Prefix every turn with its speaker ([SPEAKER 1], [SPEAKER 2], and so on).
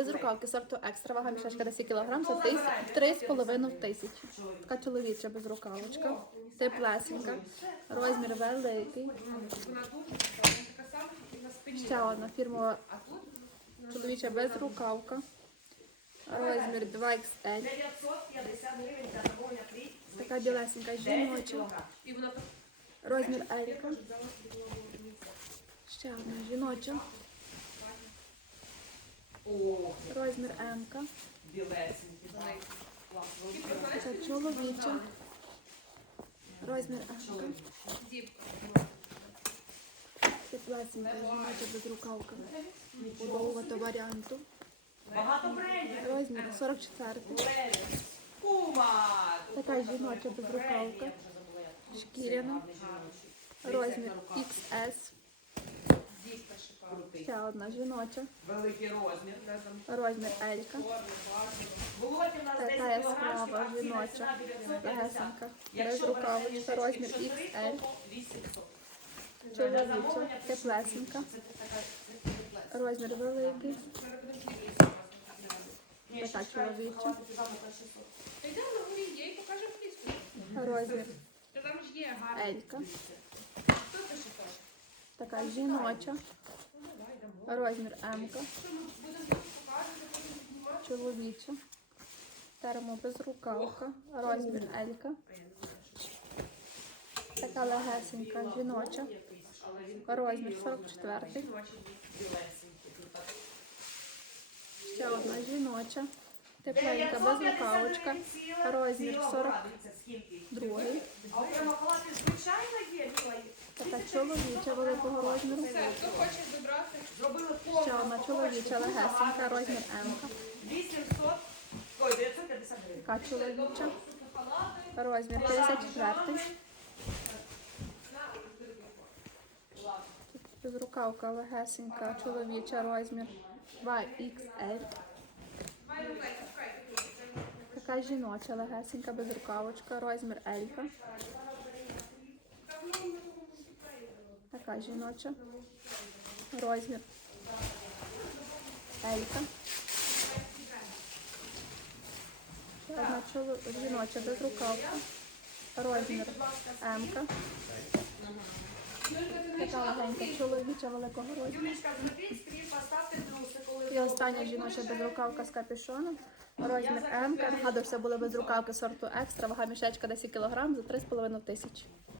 [SPEAKER 1] Без рукавки сорту екстра, вага мішечка 10 кг тисяч, 3,5 тисячі. Така чоловіча без рукавочка. Теплесенька. Розмір великий. Ще одна фірмова чоловіча без рукавка. Розмір 2XL.
[SPEAKER 2] 950 гривень за замовлення кліп.
[SPEAKER 1] Така білесенька
[SPEAKER 2] 10
[SPEAKER 1] жіноча. Розмір Елька. Ще одна жіноча. Розмір М. Це чоловіча. Розмір М. Теплесенька жіноча без рукавка. Подовгого варіанту. Розмір 44.
[SPEAKER 2] Кума!
[SPEAKER 1] Така жіноча без рукавка. Шкіряна. Розмір XS.
[SPEAKER 3] Дівка.
[SPEAKER 1] Ще одна жіноча.
[SPEAKER 2] Великий розмір.
[SPEAKER 1] Розмір Елька.
[SPEAKER 2] Булоті у нас 10
[SPEAKER 1] яскрава
[SPEAKER 2] кілограмчиків,
[SPEAKER 1] жіноча.
[SPEAKER 2] ціна 950.
[SPEAKER 1] Легесенька. Без
[SPEAKER 2] Якщо
[SPEAKER 1] Розмір XL.
[SPEAKER 2] то 800.
[SPEAKER 1] Чоловіча. Теплесенька. Розмір великий. Така чоловіча.
[SPEAKER 3] Та йдемо на горі, є і покаже фліску.
[SPEAKER 1] Розмір
[SPEAKER 3] Та там ж є гарно.
[SPEAKER 1] Елька.
[SPEAKER 3] Хто пише так?
[SPEAKER 1] Така жіноча. Розмір М. Чоловіча. Термо без рукавка. Розмір Елька. Така легесенька жіноча. Розмір 44. Ще одна жіноча. Тепленька без рукавочка. Розмір 42.
[SPEAKER 2] А окремо звичайно є,
[SPEAKER 1] чоловіча великого розміру.
[SPEAKER 3] Хто хоче забрати?
[SPEAKER 2] Зробили
[SPEAKER 1] Ще одна чоловіча легесенька. Розмір М.
[SPEAKER 2] 800, ой, 950 гривень.
[SPEAKER 1] Така чоловіча. Розмір 54. Безрукавка легесенька, чоловіча розмір 2XL.
[SPEAKER 3] Май рукай, пускайте, хлопці.
[SPEAKER 1] Така жіноча легесенька, безрукавочка, розмір Елька. Така жіноча. Розмір Елька. Одна чоло... жіноча безрукавка. Розмір М. Така легенька чоловіча великого розміру. І остання жіноча безрукавка з капюшоном. Розмір М. Нагадую, все були безрукавки сорту екстра, вага мішечка 10 кг за 3,5 тисячі.